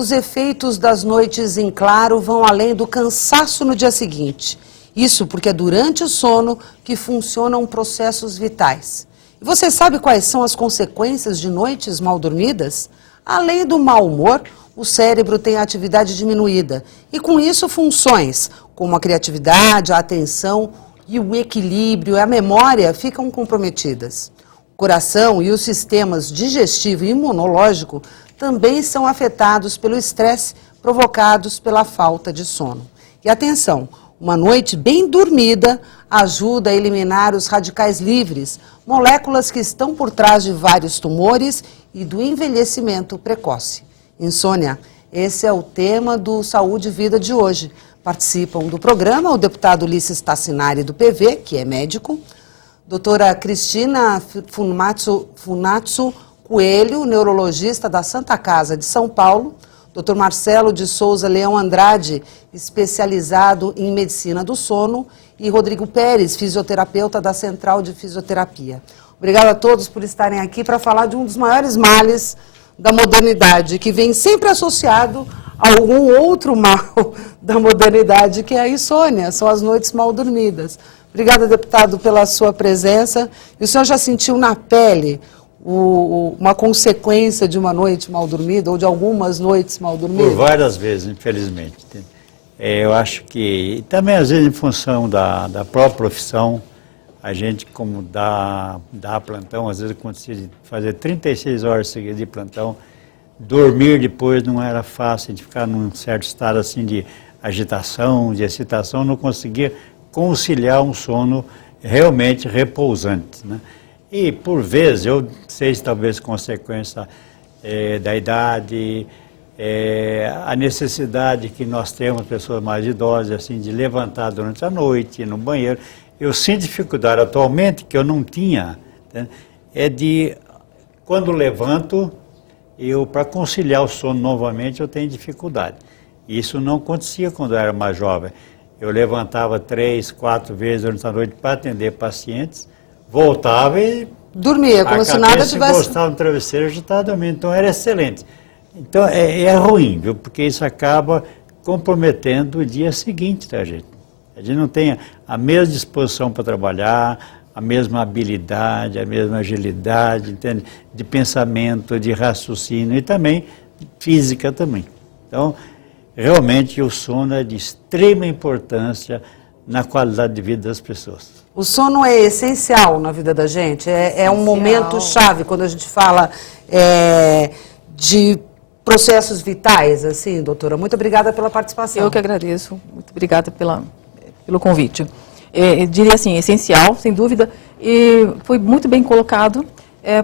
os efeitos das noites em claro vão além do cansaço no dia seguinte. Isso porque é durante o sono que funcionam processos vitais. E você sabe quais são as consequências de noites mal dormidas? Além do mau humor, o cérebro tem a atividade diminuída e, com isso, funções como a criatividade, a atenção e o equilíbrio e a memória ficam comprometidas. O coração e os sistemas digestivo e imunológico também são afetados pelo estresse provocados pela falta de sono. E atenção, uma noite bem dormida ajuda a eliminar os radicais livres, moléculas que estão por trás de vários tumores e do envelhecimento precoce. Insônia, esse é o tema do Saúde e Vida de hoje. Participam do programa o deputado Ulisses Tassinari, do PV, que é médico, doutora Cristina Funatsu Coelho, neurologista da Santa Casa de São Paulo, doutor Marcelo de Souza Leão Andrade, especializado em medicina do sono, e Rodrigo Pérez, fisioterapeuta da Central de Fisioterapia. Obrigada a todos por estarem aqui para falar de um dos maiores males da modernidade, que vem sempre associado a algum outro mal da modernidade, que é a insônia, são as noites mal dormidas. Obrigada, deputado, pela sua presença. E o senhor já sentiu na pele uma consequência de uma noite mal dormida ou de algumas noites mal dormidas? Por várias vezes, infelizmente. Eu acho que, também às vezes em função da própria profissão, a gente como dá plantão, às vezes acontecia de fazer 36 horas seguidas de plantão, dormir depois não era fácil, de ficar num certo estado assim de agitação, de excitação, não conseguia conciliar um sono realmente repousante, né? E por vezes, eu sei se talvez consequência da idade, a necessidade que nós temos, pessoas mais idosas, assim, de levantar durante a noite, ir no banheiro. Eu sinto dificuldade atualmente, que eu não tinha, né? Quando levanto, para conciliar o sono novamente, eu tenho dificuldade. Isso não acontecia quando eu era mais jovem. Eu levantava 3, 4 vezes durante a noite para atender pacientes, voltava e dormia, como se nada tivesse... gostava do travesseiro, eu já estava dormindo, então era excelente. Então é ruim, viu? Porque isso acaba comprometendo o dia seguinte da gente. A gente não tem a mesma disposição para trabalhar, a mesma habilidade, a mesma agilidade, entende? De pensamento, de raciocínio e também física também. Então, realmente o sono é de extrema importância na qualidade de vida das pessoas. O sono é essencial na vida da gente, é um momento chave quando a gente fala de processos vitais, assim, doutora. Muito obrigada pela participação. Eu que agradeço, muito obrigada pelo convite. Eu diria assim, essencial, sem dúvida, e foi muito bem colocado,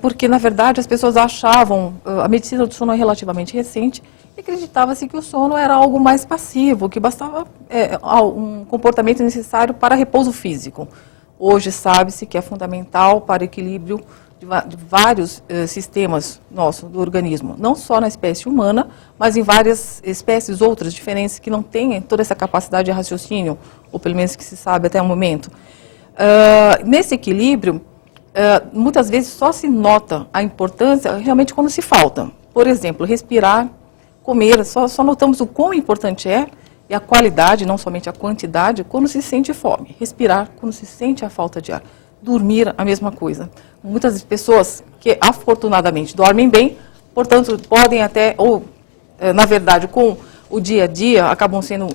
porque, na verdade, as pessoas achavam, a medicina do sono é relativamente recente, e acreditava-se que o sono era algo mais passivo, que bastava um comportamento necessário para repouso físico. Hoje sabe-se que é fundamental para o equilíbrio de vários sistemas nossos, do organismo, não só na espécie humana, mas em várias espécies outras diferentes que não têm toda essa capacidade de raciocínio, ou pelo menos que se sabe até o momento. Nesse equilíbrio, muitas vezes só se nota a importância realmente quando se falta. Por exemplo, respirar, comer, só notamos o quão importante é, e a qualidade, não somente a quantidade, quando se sente fome. Respirar, quando se sente a falta de ar. Dormir, a mesma coisa. Muitas pessoas que, afortunadamente, dormem bem, portanto, podem até, ou, na verdade, com o dia a dia, acabam sendo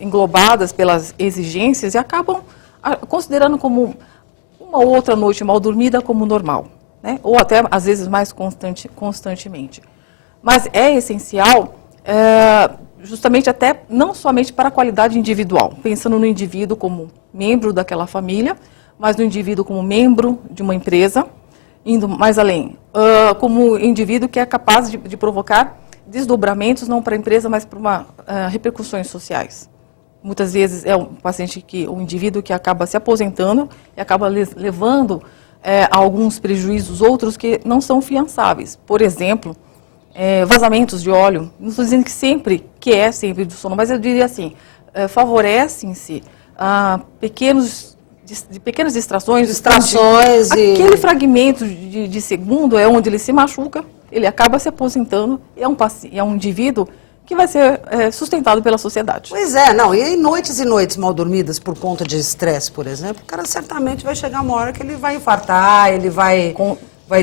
englobadas pelas exigências e acabam considerando como uma ou outra noite mal dormida como normal, né? Ou até, às vezes, mais constantemente. Mas é essencial, justamente até, não somente para a qualidade individual, pensando no indivíduo como membro daquela família, mas no indivíduo como membro de uma empresa, indo mais além, como indivíduo que é capaz de provocar desdobramentos, não para a empresa, mas para repercussões sociais. Muitas vezes é um indivíduo que acaba se aposentando e acaba levando a alguns prejuízos outros que não são fiançáveis. Por exemplo, vazamentos de óleo, não estou dizendo que é sempre do sono, mas eu diria assim, favorecem-se pequenas distrações. Aquele fragmento de segundo é onde ele se machuca, ele acaba se aposentando, é um indivíduo que vai ser sustentado pela sociedade. Pois é, não, e noites e noites mal dormidas por conta de estresse, por exemplo, o cara certamente vai chegar uma hora que ele vai infartar, ele vai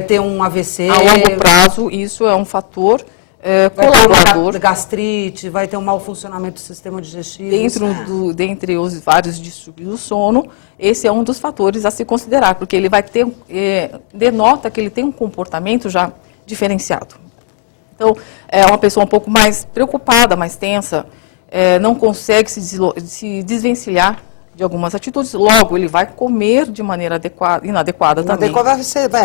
ter um AVC. A longo prazo, isso é um fator vai colaborador. ter uma gastrite, vai ter um mau funcionamento do sistema digestivo. Dentre os vários distúrbios do sono, esse é um dos fatores a se considerar, porque ele vai ter, denota que ele tem um comportamento já diferenciado. Então, é uma pessoa um pouco mais preocupada, mais tensa, não consegue se desvencilhar de algumas atitudes, logo ele vai comer de maneira inadequada também.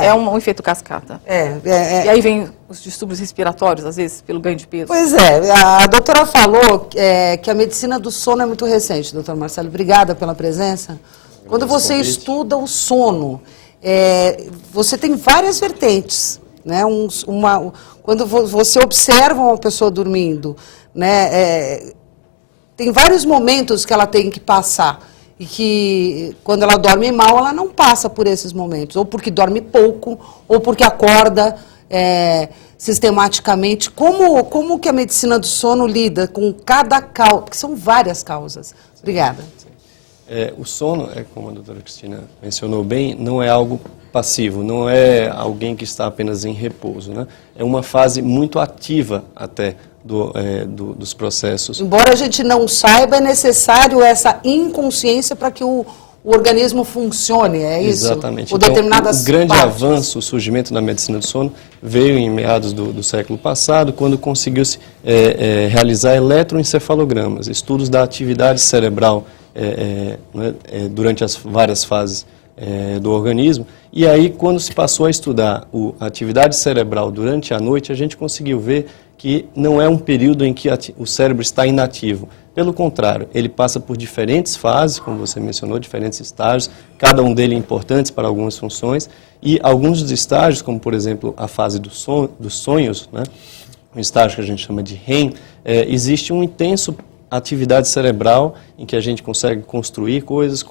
É um efeito cascata. E aí vem os distúrbios respiratórios, às vezes, pelo ganho de peso. Pois é, a doutora falou que a medicina do sono é muito recente, doutor Marcelo. Obrigada pela presença. Quando você estuda o sono, você tem várias vertentes, né? Quando você observa uma pessoa dormindo, né, tem vários momentos que ela tem que passar. E que, quando ela dorme mal, ela não passa por esses momentos. Ou porque dorme pouco, ou porque acorda sistematicamente. Como que a medicina do sono lida com cada causa? Porque são várias causas. Obrigada. O sono, como a doutora Cristina mencionou bem, não é algo passivo, não é alguém que está apenas em repouso, né? É uma fase muito ativa até dos processos. Embora a gente não saiba, é necessário essa inconsciência para que o organismo funcione, é isso? Exatamente. Ou determinadas o grande partes. avanço, o surgimento da medicina do sono veio em meados do século passado, quando conseguiu-se realizar eletroencefalogramas, estudos da atividade cerebral durante as várias fases do organismo. E aí, quando se passou a estudar a atividade cerebral durante a noite, a gente conseguiu ver que não é um período em que o cérebro está inativo. Pelo contrário, ele passa por diferentes fases, como você mencionou, diferentes estágios, cada um deles importantes para algumas funções, e alguns dos estágios, como por exemplo a fase dos sonhos, né, um estágio que a gente chama de REM, existe uma intensa atividade cerebral em que a gente consegue construir coisas,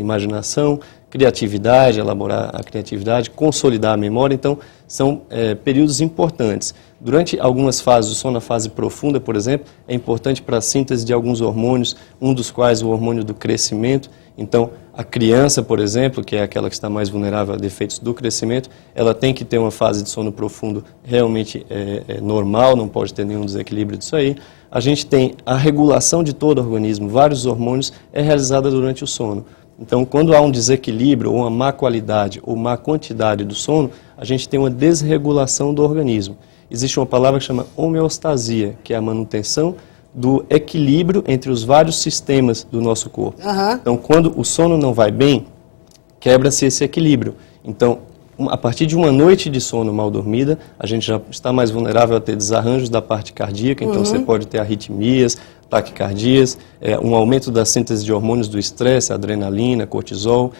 imaginação, criatividade, elaborar a criatividade, consolidar a memória. Então, são períodos importantes. Durante algumas fases do sono, na fase profunda, por exemplo, é importante para a síntese de alguns hormônios, um dos quais o hormônio do crescimento. Então, a criança, por exemplo, que é aquela que está mais vulnerável a defeitos do crescimento, ela tem que ter uma fase de sono profundo realmente normal, não pode ter nenhum desequilíbrio disso aí. A gente tem a regulação de todo o organismo, vários hormônios, é realizada durante o sono. Então, quando há um desequilíbrio, ou uma má qualidade, ou má quantidade do sono, a gente tem uma desregulação do organismo. Existe uma palavra que chama homeostasia, que é a manutenção do equilíbrio entre os vários sistemas do nosso corpo. Então, quando o sono não vai bem, quebra-se esse equilíbrio. Então, a partir de uma noite de sono mal dormida, a gente já está mais vulnerável a ter desarranjos da parte cardíaca, então você pode ter arritmias, taquicardias, um aumento da síntese de hormônios do estresse, adrenalina, cortisol.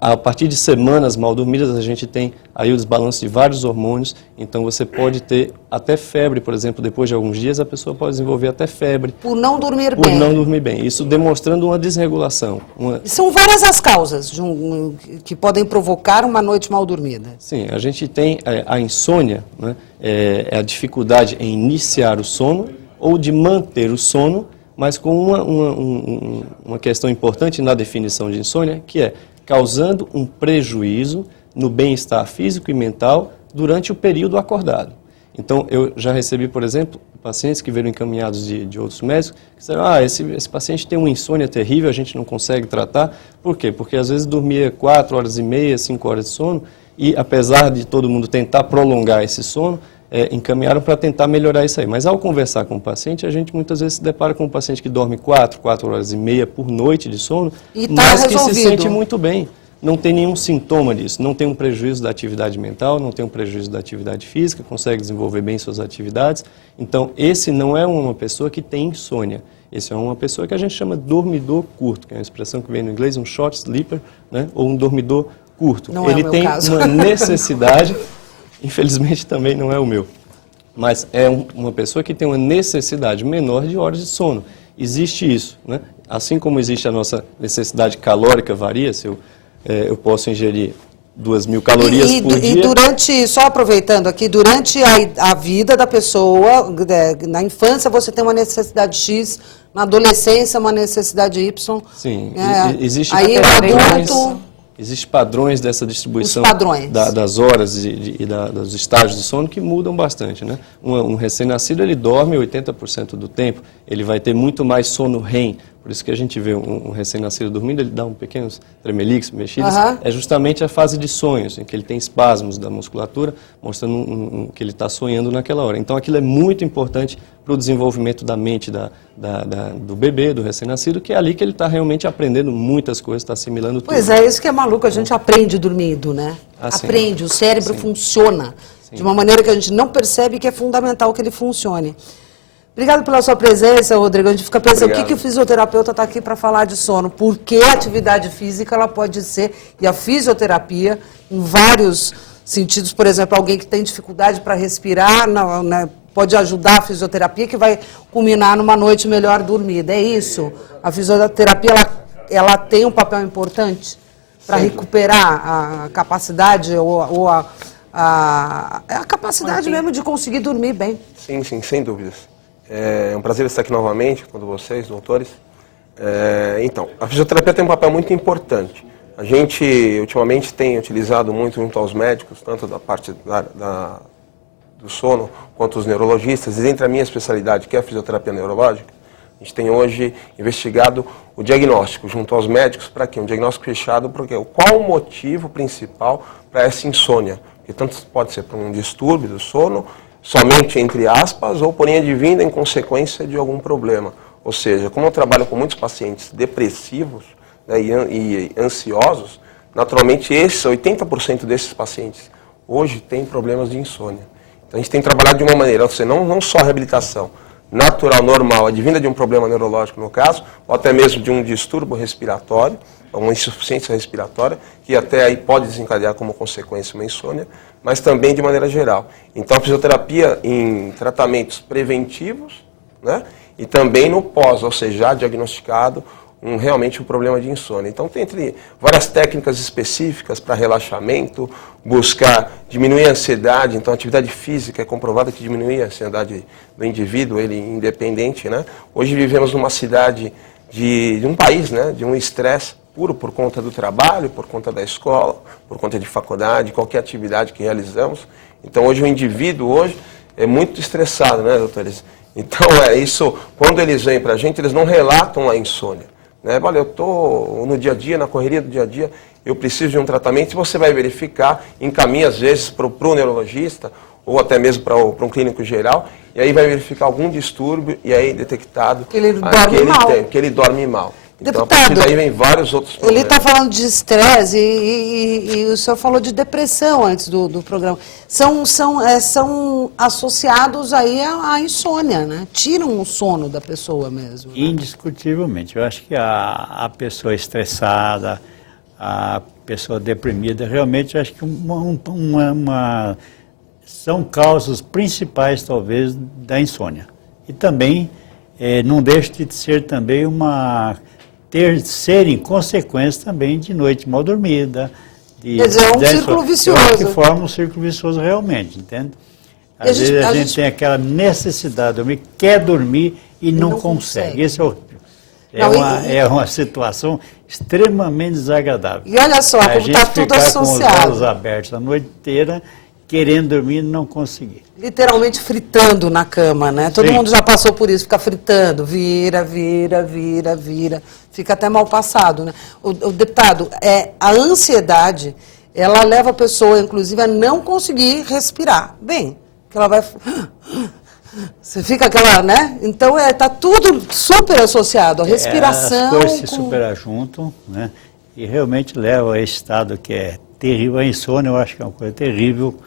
A partir de semanas mal dormidas, a gente tem aí o desbalanço de vários hormônios, então você pode ter até febre, por exemplo, depois de alguns dias, a pessoa pode desenvolver até febre. Por não dormir bem. Por não dormir bem, isso demonstrando uma desregulação. São várias as causas que podem provocar uma noite mal dormida. Sim, a gente tem a insônia, né? É a dificuldade em iniciar o sono ou de manter o sono, mas com uma questão importante na definição de insônia, que é causando um prejuízo no bem-estar físico e mental durante o período acordado. Então, eu já recebi, por exemplo, pacientes que viram encaminhados de outros médicos, que disseram, esse paciente tem uma insônia terrível, a gente não consegue tratar. Por quê? Porque às vezes dormia 4 horas e meia, 5 horas de sono, e apesar de todo mundo tentar prolongar esse sono, encaminharam para tentar melhorar isso aí. Mas ao conversar com o paciente, a gente muitas vezes se depara com um paciente que dorme 4 horas e meia por noite de sono, mas que se sente muito bem. Não tem nenhum sintoma disso, não tem um prejuízo da atividade mental, não tem um prejuízo da atividade física, consegue desenvolver bem suas atividades. Então, esse não é uma pessoa que tem insônia. Esse é uma pessoa que a gente chama dormidor curto, que é uma expressão que vem no inglês, um short sleeper, né, ou um dormidor curto. Não Ele é o meu tem caso. uma necessidade... Infelizmente também não é o meu, mas é uma pessoa que tem uma necessidade menor de horas de sono. Existe isso, né? Assim como existe a nossa necessidade calórica varia, se eu posso ingerir 2.000 calorias por dia. E durante, só aproveitando aqui, durante a vida da pessoa, na infância você tem uma necessidade X, na adolescência uma necessidade Y. Sim, existe padrões dessa distribuição das horas e dos estágios de sono que mudam bastante, né? Um recém-nascido, ele dorme 80% do tempo, ele vai ter muito mais sono REM. Por isso que a gente vê um recém-nascido dormindo, ele dá um pequenos tremeliques, mexidas. É justamente a fase de sonhos, em que ele tem espasmos da musculatura, mostrando que ele está sonhando naquela hora. Então, aquilo é muito importante para o desenvolvimento da mente do bebê, do recém-nascido, que é ali que ele está realmente aprendendo muitas coisas, está assimilando tudo. Pois é, isso que é maluco, a gente aprende dormindo, né? Aprende, o cérebro funciona de uma maneira que a gente não percebe, que é fundamental que ele funcione. Obrigado pela sua presença, Rodrigo. A gente fica pensando, o que o fisioterapeuta está aqui para falar de sono? Porque a atividade física, ela pode ser, e a fisioterapia, em vários sentidos, por exemplo, alguém que tem dificuldade para respirar, pode ajudar a fisioterapia, que vai culminar numa noite melhor dormida. É isso? A fisioterapia, ela tem um papel importante para recuperar a capacidade ou a capacidade mesmo de conseguir dormir bem. Sim, sem dúvidas. É um prazer estar aqui novamente com vocês, doutores. Então, a fisioterapia tem um papel muito importante. A gente, ultimamente, tem utilizado muito junto aos médicos, tanto da parte do sono, quanto os neurologistas. E dentro da minha especialidade, que é a fisioterapia neurológica, a gente tem hoje investigado o diagnóstico junto aos médicos. Para quê? Um diagnóstico fechado, porque qual o motivo principal para essa insônia? Porque tanto pode ser por um distúrbio do sono, somente entre aspas, ou porém advinda em consequência de algum problema. Ou seja, como eu trabalho com muitos pacientes depressivos, né, e ansiosos, naturalmente 80% desses pacientes hoje têm problemas de insônia. Então a gente tem trabalhado de uma maneira, ou seja, não só a reabilitação natural, normal, advinda de um problema neurológico no caso, ou até mesmo de um distúrbio respiratório, uma insuficiência respiratória, que até aí pode desencadear como consequência uma insônia, mas também de maneira geral. Então a fisioterapia em tratamentos preventivos, né, e também no pós, ou seja, já diagnosticado realmente um problema de insônia. Então tem várias técnicas específicas para relaxamento, buscar diminuir a ansiedade. Então a atividade física é comprovada que diminui a ansiedade do indivíduo, ele independente, né? Hoje vivemos numa cidade de um país, né, de um estresse puro por conta do trabalho, por conta da escola, por conta de faculdade, qualquer atividade que realizamos. Então hoje o indivíduo é muito estressado, né, doutores? Então isso, quando eles vêm para a gente, eles não relatam a insônia. Né? Olha, eu estou no dia a dia, na correria do dia a dia, eu preciso de um tratamento, e você vai verificar, encaminha às vezes para o neurologista, ou até mesmo para um clínico geral, e aí vai verificar algum distúrbio, e aí detectado que ele dorme mal. Então, deputado, a partir daí vem vários outros problemas. Ele está falando de estresse e o senhor falou de depressão antes do programa. São associados aí à insônia, né? Tiram o sono da pessoa mesmo. Né? Indiscutivelmente. Eu acho que a pessoa estressada, a pessoa deprimida, realmente eu acho que são causas principais, talvez, da insônia. E também não deixa de ser também serem consequências também de noite mal dormida. Quer dizer, é um círculo vicioso. Que forma um círculo vicioso realmente, entende? Às vezes a gente tem aquela necessidade de dormir, quer dormir e não consegue. Esse é horrível. É uma situação extremamente desagradável. E olha só, como está tudo associado. Com os olhos abertos a noite inteira, querendo dormir e não conseguir. Literalmente fritando na cama, né? Todo mundo já passou por isso, fica fritando, vira, fica até mal passado, né? O deputado, a ansiedade, ela leva a pessoa, inclusive, a não conseguir respirar. Bem, que ela vai... Você fica aquela, né? Então, está tudo super associado, a respiração... As coisas se superam junto, né? E realmente leva a esse estado que é terrível. A insônia, eu acho que é uma coisa terrível.